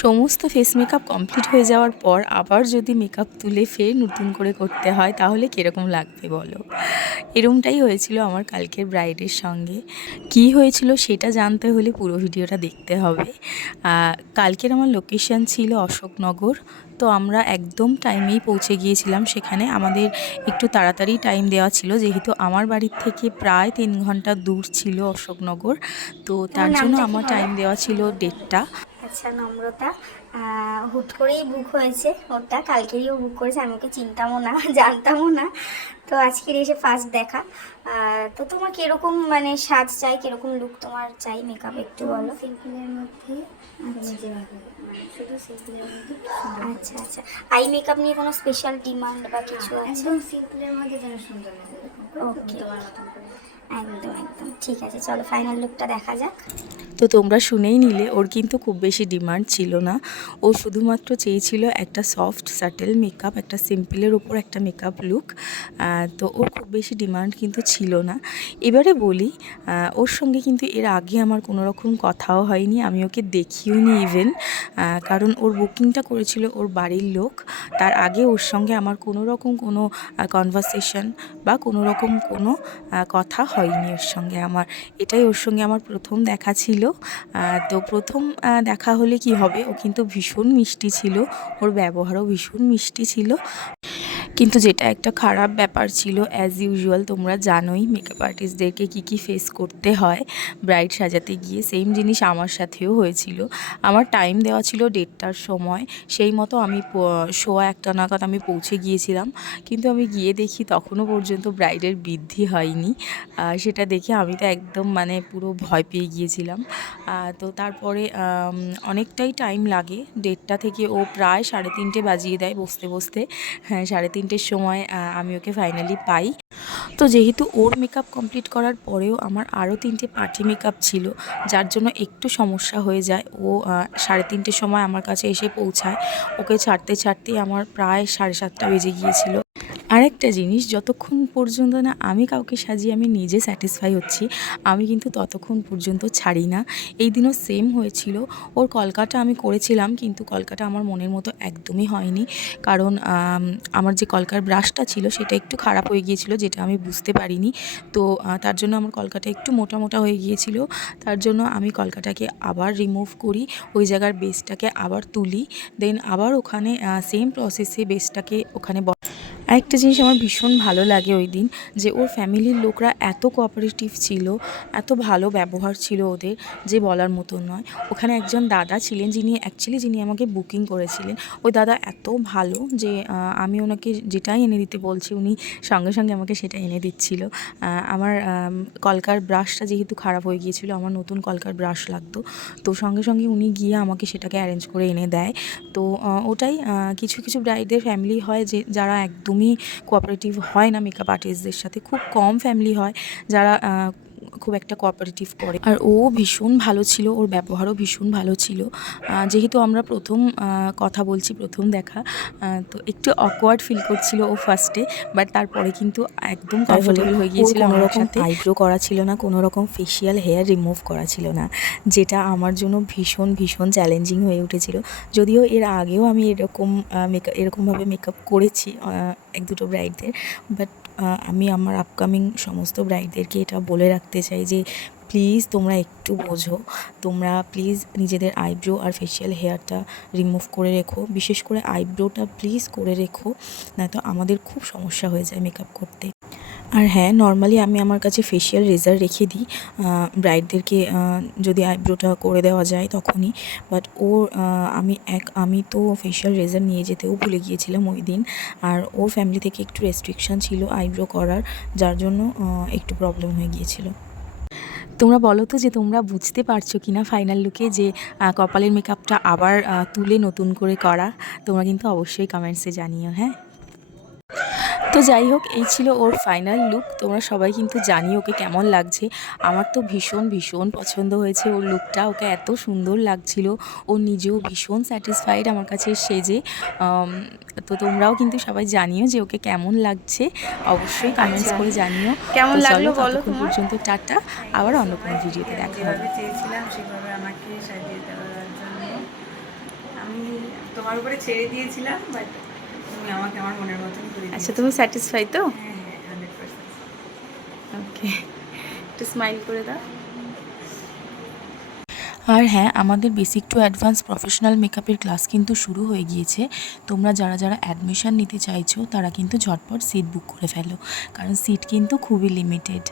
সমস্ত face makeup complete হয়ে যাওয়ার পর আবার যদি মেকআপ তুলে ফের নতুন করে করতে হয় তাহলে কীরকম লাগবে বলো। এরমটাই হয়েছিল আমার কালকের ব্রাইডের সঙ্গে। কি হয়েছিল সেটা জানতে হলে পুরো ভিডিওটা দেখতে হবে। কালকের আমার লোকেশন ছিল অশোকনগর। তো আমরা একদম টাইমেই পৌঁছে গিয়েছিলাম সেখানে। আমাদের একটু তাড়াতাড়ি টাইম দেওয়া ছিল, যেহেতু আমার বাড়ির থেকে প্রায় 3 ঘন্টা দূর ছিল অশোকনগর। তো তার জন্য আমার টাইম দেওয়া ছিল 1:30টা। আচ্ছা, নম্রতা। হুট করেই বুক হয়েছে ওটা, কালকেরইও বুক করেছে, আমি ওকে চিনতামও না জানতামও না। তো আজকের এসে ফার্স্ট দেখা। তো তোমার কীরকম মানে সাজ চাই, কীরকম লুক তোমার চাই, মেকআপ একটু বলো। সিম্পলের মধ্যে শুধু সিম্পলের মধ্যে। আচ্ছা আচ্ছা, আই মেকআপ নিয়ে কোনো স্পেশাল ডিমান্ড বা কিছু আছে? একদম সিম্পলের মধ্যে যেন সুন্দর লাগে। ওকে, একদম একদম ঠিক আছে, চলো ফাইনাল লুকটা দেখা যাক। তো তোমরা শুনেই নিলে, ওর কিন্তু খুব বেশি ডিমান্ড ছিল না। ও শুধুমাত্র চেয়েছিল একটা সফট স্যাটেল মেকআপ, একটা সিম্পলের ওপর একটা মেকআপ লুক। তো ওর খুব বেশি ডিমান্ড কিন্তু ছিল না। এবারে বলি, ওর সঙ্গে কিন্তু এর আগে আমার কোনো রকম কথাও হয়নি, আমি ওকে দেখিও নি ইভেন। কারণ ওর বুকিংটা করেছিল ওর বাড়ির লোক। তার আগে ওর সঙ্গে আমার কোনো রকম কোনো কনভারসেশন বা কোনো রকম কোনো কথা হয়নি ওর সঙ্গে আমার। এটাই ওর সঙ্গে আমার প্রথম দেখা ছিল। তো প্রথম দেখা হলে কি হবে, ও কিন্তু ভীষণ মিষ্টি ছিল, ওর ব্যবহারও ভীষণ মিষ্টি ছিল। কিন্তু যেটা একটা খারাপ ব্যাপার ছিল, অ্যাজ ইউজুয়াল তোমরা জানোই মেকআপ আর্টিস্টদেরকে কী ফেস করতে হয় ব্রাইড সাজাতে গিয়ে। সেম জিনিস আমার সাথেও হয়েছিল। আমার টাইম দেওয়া ছিল 1:30টার সময়, সেই মতো আমি 1:15 নাগাদ আমি পৌঁছে গিয়েছিলাম। কিন্তু আমি গিয়ে দেখি তখনও পর্যন্ত ব্রাইডের বৃদ্ধি হয়নি। সেটা দেখে আমি তো একদম মানে পুরো ভয় পেয়ে গিয়েছিলাম। তো তারপরে অনেকটাই টাইম লাগে, 1:30 থেকে ও প্রায় 3:30 বাজিয়ে দেয় বসতে বসতে। হ্যাঁ, 3:30-র সময় আমি ওকে ফাইনালি পাই। তো যেহেতু ওর মেকআপ কমপ্লিট করার পরেও আমার আরও 3টে পার্টি মেকআপ ছিল, যার জন্য একটু সমস্যা হয়ে যায়। ও 3:30-র সময় আমার কাছে এসে পৌঁছায়। ওকে ছাড়তে ছাড়তেই আমার প্রায় 7:30 বেজে গিয়েছিল। আরেকটা জিনিস, যতক্ষণ পর্যন্ত না আমি কাউকে সাজিয়ে আমি নিজে স্যাটিসফাই হচ্ছি, আমি কিন্তু ততক্ষণ পর্যন্ত ছাড়ি না। এই দিনও সেম হয়েছিল। ওর কলকাটা আমি করেছিলাম, কিন্তু কলকাটা আমার মনের মতো একদমই হয়নি। কারণ আমার যে কলকার ব্রাশটা ছিল সেটা একটু খারাপ হয়ে গিয়েছিল, যেটা আমি বুঝতে পারিনি। তো তার জন্য আমার কলকাটা একটু মোটা মোটা হয়ে গিয়েছিল। তার জন্য আমি কলকাটাকে আবার রিমুভ করি, ওই জায়গার বেসটাকে আবার তুলি, দেন আবার ওখানে সেম প্রসেসে বেসটাকে ওখানে। আরেকটা জিনিস আমার ভীষণ ভালো লাগে ওই দিন, যে ওর ফ্যামিলির লোকরা এত কোঅপারেটিভ ছিল, এত ভালো ব্যবহার ছিল ওদের, যে বলার মতো নয়। ওখানে একজন দাদা ছিলেন যিনি আমাকে বুকিং করেছিলেন। ওই দাদা এত ভালো যে আমি ওনাকে যেটাই এনে দিতে বলছি উনি সঙ্গে সঙ্গে আমাকে সেটা এনে দিচ্ছিল। আমার কলকার ব্রাশটা যেহেতু খারাপ হয়ে গিয়েছিল, আমার নতুন কলকার ব্রাশ লাগতো, তো সঙ্গে সঙ্গে উনি গিয়ে আমাকে সেটাকে অ্যারেঞ্জ করে এনে দেয়। তো ওটাই, কিছু কিছু ব্রাইডের ফ্যামিলি হয় যে যারা একদমই কোঅপারেটিভ হয় না মেকআপ আর্টিস্টদের সাথে। খুব কম ফ্যামিলি হয় যারা খুব একটা কোঅপারেটিভ করে। আর ও ভীষণ ভালো ছিল, ওর ব্যবহারও ভীষণ ভালো ছিল। যেহেতু আমরা প্রথম কথা বলছি, প্রথম দেখা, তো একটু অকওয়ার্ড ফিল করছিল ও ফার্স্টে, বাট তারপরে কিন্তু একদম কমফোর্টেবল হয়ে গিয়েছিল। কোনো রকম আইব্রো করা ছিল না, কোনো রকম ফেশিয়াল হেয়ার রিমুভ করা ছিল না, যেটা আমার জন্য ভীষণ ভীষণ চ্যালেঞ্জিং হয়ে উঠেছিল। যদিও এর আগেও আমি এরকমভাবে মেকআপ করেছি 1-2 ব্রাইডদের, বাট আমি আমার আপকামিং সমস্ত ব্রাইডদেরকে এটা বলে রাখতে চাই যে প্লিজ তোমরা একটু বোঝো, তোমরা প্লিজ নিজেদের আইব্রো আর ফেশিয়াল হেয়ারটা রিমুভ করে রেখো, বিশেষ করে আইব্রোটা প্লিজ করে রেখো, নয়তো আমাদের খুব সমস্যা হয়ে যায় মেকআপ করতে। আর হ্যাঁ, নর্মালি আমি আমার কাছে ফেশিয়াল রেজার রেখে দিই ব্রাইডদেরকে, যদি আইব্রোটা করে দেওয়া যায় তখনই। বাট আমি তো ফেশিয়াল রেজার নিয়ে যেতেও ভুলে গিয়েছিলাম ওই দিন। আর ওর ফ্যামিলি থেকে একটু রেস্ট্রিকশান ছিল আইব্রো করার, যার জন্য একটু প্রবলেম হয়ে গিয়েছিল। তোমরা বলো তো যে তোমরা বুঝতে পারছো কি না ফাইনাল লুকে, যে কপালের মেকআপটা আবার তুলে নতুন করে করা? তোমরা কিন্তু অবশ্যই কমেন্টসে জানিও। হ্যাঁ, তো যাই হোক, এই ছিল ওর ফাইনাল লুক। তোমরা সবাই কিন্তু জানিও ওকে কেমন লাগছে। আমার তো ভীষণ ভীষণ পছন্দ হয়েছে ওর লুকটা, ওকে এত সুন্দর লাগছিল। ও নিজেও ভীষণ স্যাটিসফাইড আমার কাছে সেজে। তো তোমরাও কিন্তু সবাই জানিও যে ওকে কেমন লাগছে, অবশ্যই কমেন্টস করে জানিও। কেমন তো লাগলো চলো, বলো ততক্ষণ তোমার? পর্যন্ত টাটা, আবার অন্য কোনো ভিডিওতে দেখা হবে। যেভাবে চেয়েছিলাম সেভাবে আমাকে সাজিয়ে দেওয়ার জন্য তোমার উপরে ছেড়ে দিয়েছিলাম, বাট তুমি আমাকে আমার মনের মতন করে আচ্ছা, দিয়েছো। তুমি স্যাটিসফাই তো? হ্যাঁ হ্যাঁ 100%। ওকে, একটু স্মাইল করে দাও। আর হ্যাঁ, আমাদের বেসিক টু অ্যাডভান্স প্রফেশনাল মেকআপের ক্লাস কিন্তু শুরু হয়ে গিয়েছে। তোমরা যারা যারা অ্যাডমিশন নিতে চাইছো তারা কিন্তু ঝটপট সিট বুক করে ফেলো, কারণ সিট কিন্তু খুবই লিমিটেড।